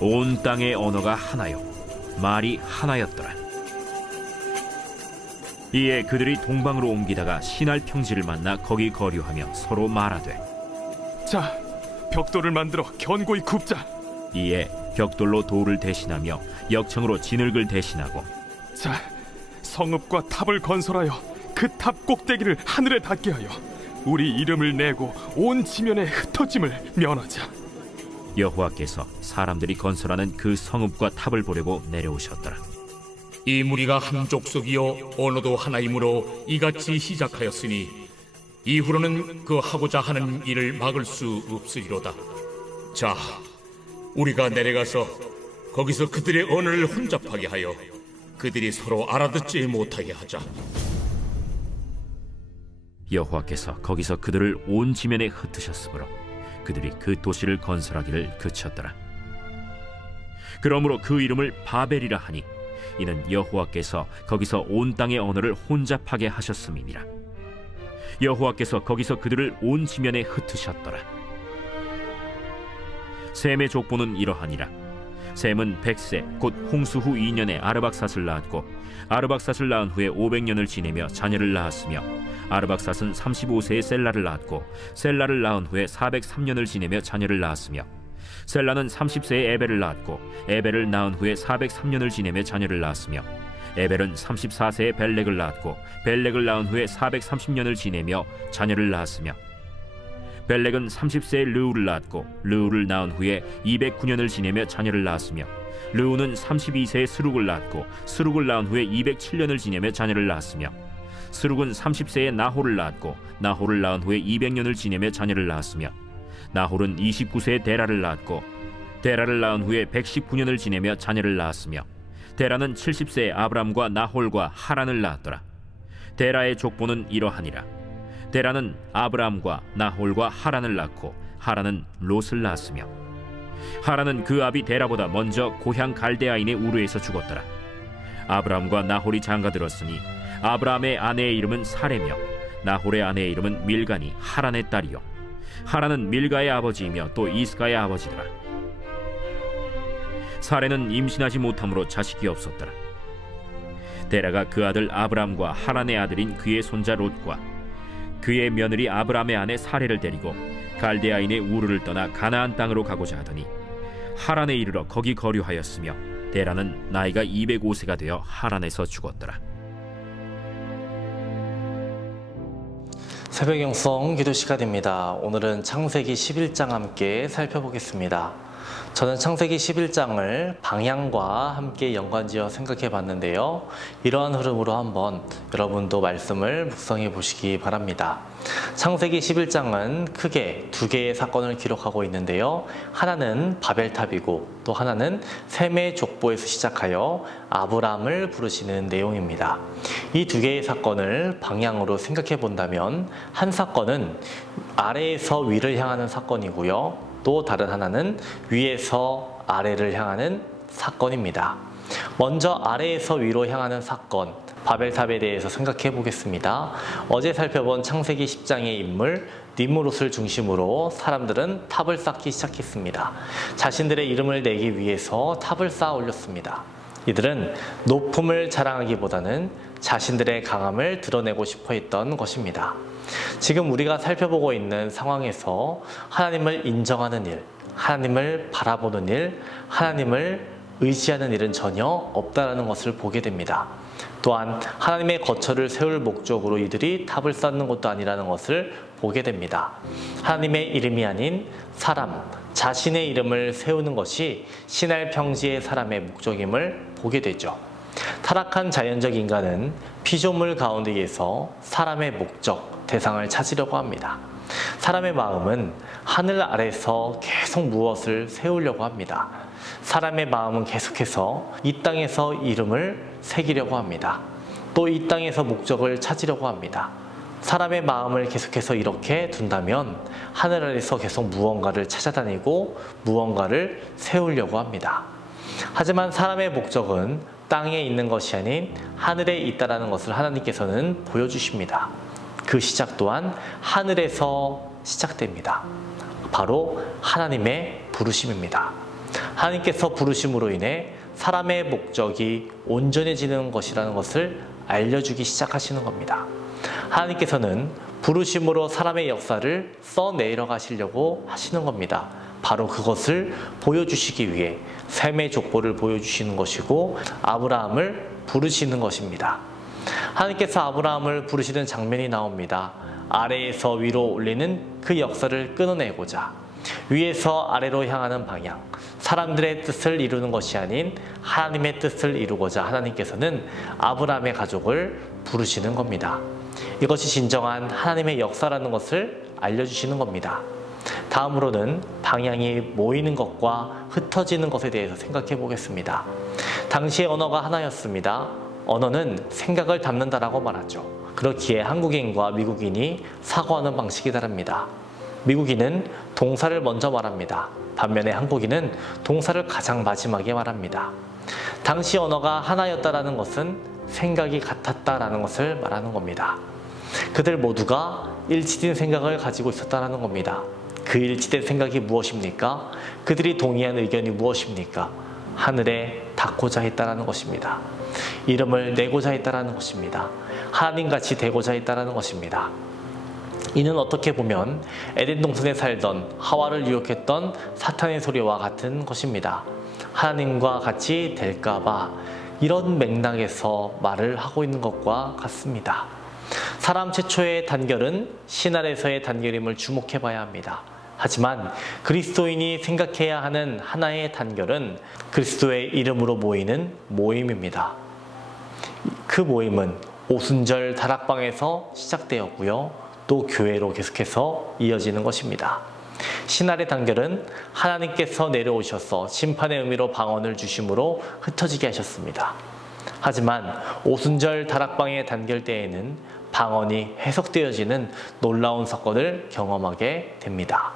온 땅의 언어가 하나요 말이 하나였더라. 이에 그들이 동방으로 옮기다가 시날 평지를 만나 거기 거류하며 서로 말하되, 자, 벽돌을 만들어 견고히 굽자. 이에 벽돌로 돌을 대신하며 역청으로 진흙을 대신하고, 자, 성읍과 탑을 건설하여 그 탑 꼭대기를 하늘에 닿게 하여 우리 이름을 내고 온 지면에 흩어짐을 면하자. 여호와께서 사람들이 건설하는 그 성읍과 탑을 보려고 내려오셨더라. 이 무리가 한 족속이요 언어도 하나이므로 이같이 시작하였으니 이후로는 그 하고자 하는 일을 막을 수 없으리로다. 자, 우리가 내려가서 거기서 그들의 언어를 혼잡하게 하여 그들이 서로 알아듣지 못하게 하자. 여호와께서 거기서 그들을 온 지면에 흩으셨으므로 그들이 그 도시를 건설하기를 그쳤더라. 그러므로 그 이름을 바벨이라 하니 이는 여호와께서 거기서 온 땅의 언어를 혼잡하게 하셨음이니라. 여호와께서 거기서 그들을 온 지면에 흩으셨더라. 셈의 족보는 이러하니라. 셈은 100세 곧 홍수 후 2년에 아르박삿을 낳았고, 아르박삿을 낳은 후에 500년을 지내며 자녀를 낳았으며, 아르박삿은 35세에 셀라를 낳았고, 셀라를 낳은 후에 403년을 지내며 자녀를 낳았으며, 셀라는 30세에 에벨을 낳았고, 에벨을 낳은 후에 403년을 지내며 자녀를 낳았으며, 에벨은 34세에 벨렉을 낳았고, 벨렉을 낳은 후에 430년을 지내며 자녀를 낳았으며, 벨렉은 30세에 르우를 낳았고, 르우를 낳은 후에 209년을 지내며 자녀를 낳았으며, 르우는 32세에 스룩을 낳았고, 스룩을 낳은 후에 207년을 지내며 자녀를 낳았으며, 스룩은 30세에 나홀을 낳았고, 나홀을 낳은 후에 200년을 지내며 자녀를 낳았으며, 나홀은 29세에 데라를 낳았고, 데라를 낳은 후에 119년을 지내며 자녀를 낳았으며, 데라는 70세에 아브람과 나홀과 하란을 낳았더라. 데라의 족보는 이러하니라. 데라는 아브람과 나홀과 하란을 낳고, 하란은 롯을 낳았으며, 하란은 그 아비 데라보다 먼저 고향 갈대아인의 우르에서 죽었더라. 아브람과 나홀이 장가들었으니 아브람의 아내의 이름은 사레며, 나홀의 아내의 이름은 밀가니 하란의 딸이요, 하란은 밀가의 아버지이며 또 이스가의 아버지더라. 사레는 임신하지 못함으로 자식이 없었더라. 데라가 그 아들 아브람과 하란의 아들인 그의 손자 롯과 그의 며느리 아브람의 아내 사레를 데리고 갈대아인의 우르를 떠나 가나안 땅으로 가고자 하더니 하란에 이르러 거기 거류하였으며, 데라는 나이가 205세가 되어 하란에서 죽었더라. 새벽 영성 기도 시간입니다. 오늘은 창세기 11장 함께 살펴보겠습니다. 저는 창세기 11장을 방향과 함께 연관지어 생각해 봤는데요. 이러한 흐름으로 한번 여러분도 말씀을 묵상해 보시기 바랍니다. 창세기 11장은 크게 두 개의 사건을 기록하고 있는데요. 하나는 바벨탑이고 또 하나는 셈의 족보에서 시작하여 아브람을 부르시는 내용입니다. 이 두 개의 사건을 방향으로 생각해 본다면 한 사건은 아래에서 위를 향하는 사건이고요. 또 다른 하나는 위에서 아래를 향하는 사건입니다. 먼저 아래에서 위로 향하는 사건, 바벨탑에 대해서 생각해 보겠습니다. 어제 살펴본 창세기 10장의 인물 니므롯을 중심으로 사람들은 탑을 쌓기 시작했습니다. 자신들의 이름을 내기 위해서 탑을 쌓아 올렸습니다. 이들은 높음을 자랑하기보다는 자신들의 강함을 드러내고 싶어 했던 것입니다. 지금 우리가 살펴보고 있는 상황에서 하나님을 인정하는 일, 하나님을 바라보는 일, 하나님을 의지하는 일은 전혀 없다라는 것을 보게 됩니다. 또한 하나님의 거처를 세울 목적으로 이들이 탑을 쌓는 것도 아니라는 것을 보게 됩니다. 하나님의 이름이 아닌 사람, 자신의 이름을 세우는 것이 시날 평지의 사람의 목적임을 보게 되죠. 타락한 자연적 인간은 피조물 가운데에서 사람의 목적, 대상을 찾으려고 합니다. 사람의 마음은 하늘 아래서 계속 무엇을 세우려고 합니다. 사람의 마음은 계속해서 이 땅에서 이름을 새기려고 합니다. 또 이 땅에서 목적을 찾으려고 합니다. 사람의 마음을 계속해서 이렇게 둔다면 하늘 아래서 계속 무언가를 찾아다니고 무언가를 세우려고 합니다. 하지만 사람의 목적은 땅에 있는 것이 아닌 하늘에 있다는 것을 하나님께서는 보여주십니다. 그 시작 또한 하늘에서 시작됩니다. 바로 하나님의 부르심입니다. 하나님께서 부르심으로 인해 사람의 목적이 온전해지는 것이라는 것을 알려주기 시작하시는 겁니다. 하나님께서는 부르심으로 사람의 역사를 써내려 가시려고 하시는 겁니다. 바로 그것을 보여주시기 위해 셈의 족보를 보여주시는 것이고 아브라함을 부르시는 것입니다. 하나님께서 아브라함을 부르시는 장면이 나옵니다. 아래에서 위로 올리는 그 역사를 끊어내고자 위에서 아래로 향하는 방향, 사람들의 뜻을 이루는 것이 아닌 하나님의 뜻을 이루고자 하나님께서는 아브라함의 가족을 부르시는 겁니다. 이것이 진정한 하나님의 역사라는 것을 알려주시는 겁니다. 다음으로는 방향이 모이는 것과 흩어지는 것에 대해서 생각해 보겠습니다. 당시의 언어가 하나였습니다. 언어는 생각을 담는다라고 말하죠. 그렇기에 한국인과 미국인이 사고하는 방식이 다릅니다. 미국인은 동사를 먼저 말합니다. 반면에 한국인은 동사를 가장 마지막에 말합니다. 당시 언어가 하나였다라는 것은 생각이 같았다라는 것을 말하는 겁니다. 그들 모두가 일치된 생각을 가지고 있었다는 겁니다. 그 일치된 생각이 무엇입니까? 그들이 동의한 의견이 무엇입니까? 하늘에 닿고자 했다는 것입니다. 이름을 내고자 했다는 것입니다. 하나님같이 되고자 했다는 것입니다. 이는 어떻게 보면 에덴 동산에 살던 하와를 유혹했던 사탄의 소리와 같은 것입니다. 하나님과 같이 될까봐 이런 맥락에서 말을 하고 있는 것과 같습니다. 사람 최초의 단결은 신 아래서의 단결임을 주목해 봐야 합니다. 하지만 그리스도인이 생각해야 하는 하나의 단결은 그리스도의 이름으로 모이는 모임입니다. 그 모임은 오순절 다락방에서 시작되었고요. 또 교회로 계속해서 이어지는 것입니다. 신 아래 단결은 하나님께서 내려오셔서 심판의 의미로 방언을 주심으로 흩어지게 하셨습니다. 하지만 오순절 다락방의 단결 때에는 방언이 해석되어지는 놀라운 사건을 경험하게 됩니다.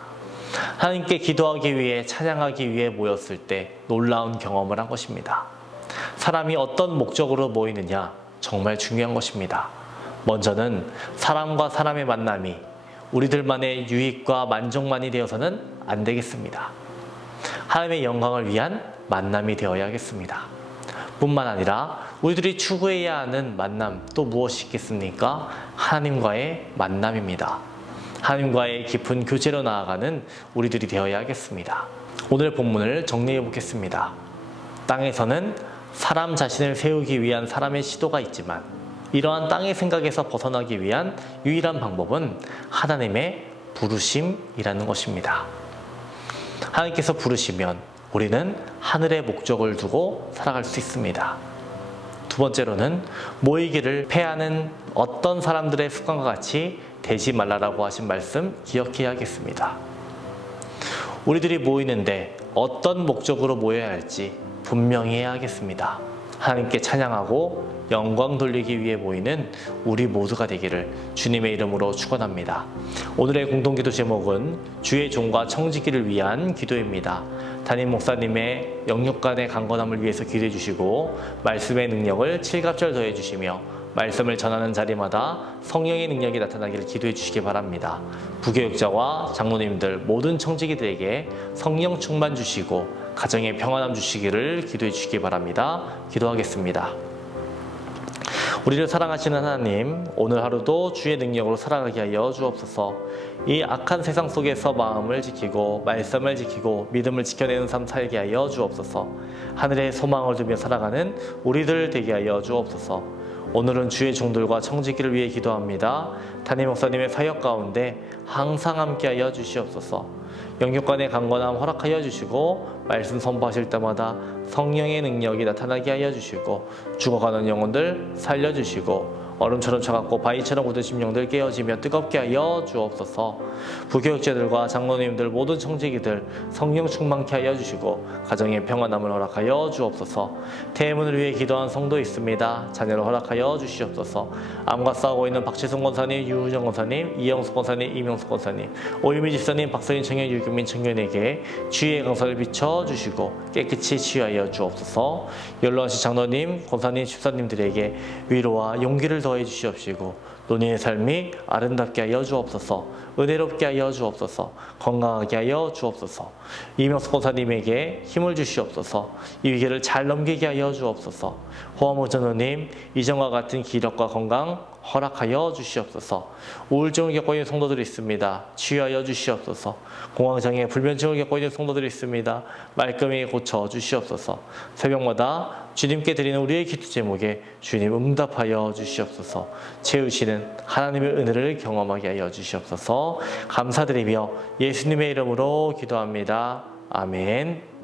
하나님께 기도하기 위해 찬양하기 위해 모였을 때 놀라운 경험을 한 것입니다. 사람이 어떤 목적으로 모이느냐 정말 중요한 것입니다. 먼저는 사람과 사람의 만남이 우리들만의 유익과 만족만이 되어서는 안 되겠습니다. 하나님의 영광을 위한 만남이 되어야겠습니다. 뿐만 아니라 우리들이 추구해야 하는 만남 또 무엇이 있겠습니까? 하나님과의 만남입니다. 하나님과의 깊은 교제로 나아가는 우리들이 되어야겠습니다. 오늘 본문을 정리해 보겠습니다. 땅에서는 사람 자신을 세우기 위한 사람의 시도가 있지만 이러한 땅의 생각에서 벗어나기 위한 유일한 방법은 하나님의 부르심이라는 것입니다. 하나님께서 부르시면 우리는 하늘의 목적을 두고 살아갈 수 있습니다. 두 번째로는 모이기를 패하는 어떤 사람들의 습관과 같이 되지 말라라고 하신 말씀 기억해야겠습니다. 우리들이 모이는데 어떤 목적으로 모여야 할지 분명히 해야겠습니다. 하나님께 찬양하고 영광 돌리기 위해 모이는 우리 모두가 되기를 주님의 이름으로 축원합니다. 오늘의 공동기도 제목은 주의 종과 청지기를 위한 기도입니다. 담임 목사님의 영육간의 강건함을 위해서 기도해 주시고 말씀의 능력을 7갑절 더해 주시며 말씀을 전하는 자리마다 성령의 능력이 나타나기를 기도해 주시기 바랍니다. 부교육자와 장로님들 모든 청지기들에게 성령 충만 주시고 가정에 평안함 주시기를 기도해 주시기 바랍니다. 기도하겠습니다. 우리를 사랑하시는 하나님, 오늘 하루도 주의 능력으로 살아가게 하여 주옵소서. 이 악한 세상 속에서 마음을 지키고 말씀을 지키고 믿음을 지켜내는 삶 살게 하여 주옵소서. 하늘의 소망을 두며 살아가는 우리들 되게 하여 주옵소서. 오늘은 주의 종들과 청지기를 위해 기도합니다. 담임 목사님의 사역 가운데 항상 함께하여 주시옵소서. 영육간의 강건함 허락하여 주시고 말씀 선포하실 때마다 성령의 능력이 나타나게 하여 주시고 죽어가는 영혼들 살려주시고 얼음처럼 차갑고 바위처럼 굳은 심령들 깨어지며 뜨겁게 하여 주옵소서. 부교육자들과 장로님들 모든 청지기들 성령 충만케 하여 주시고 가정의 평안함을 허락하여 주옵소서. 태문을 위해 기도한 성도 있습니다. 자녀를 허락하여 주시옵소서. 암과 싸우고 있는 박지승 권사님, 유은정 권사님, 이영숙 권사님, 이명숙 권사님, 오유미 집사님, 박서인 청년, 유규민 청년에게 주의 강사를 비춰주시고 깨끗이 치유하여 주옵소서. 연로하신 장로님, 권사님, 집사님들에게 위로와 용기를 더해 주시옵시고 논의의 삶이 아름답게 하여 주옵소서. 은혜롭게 하여 주옵소서. 건강하게 하여 주옵소서. 이명숙 권사님에게 힘을 주시옵소서. 이 위기를 잘 넘기게 하여 주옵소서. 호화모 전우님, 이전과 같은 기력과 건강 허락하여 주시옵소서. 우울증을 겪고 있는 성도들이 있습니다. 치유하여 주시옵소서. 공황장애, 불면증을 겪고 있는 성도들이 있습니다. 말끔히 고쳐 주시옵소서. 새벽마다 주님께 드리는 우리의 기도 제목에 주님 응답하여 주시옵소서. 채우시는 하나님의 은혜를 경험하게 하여 주시옵소서. 감사드리며 예수님의 이름으로 기도합니다. 아멘.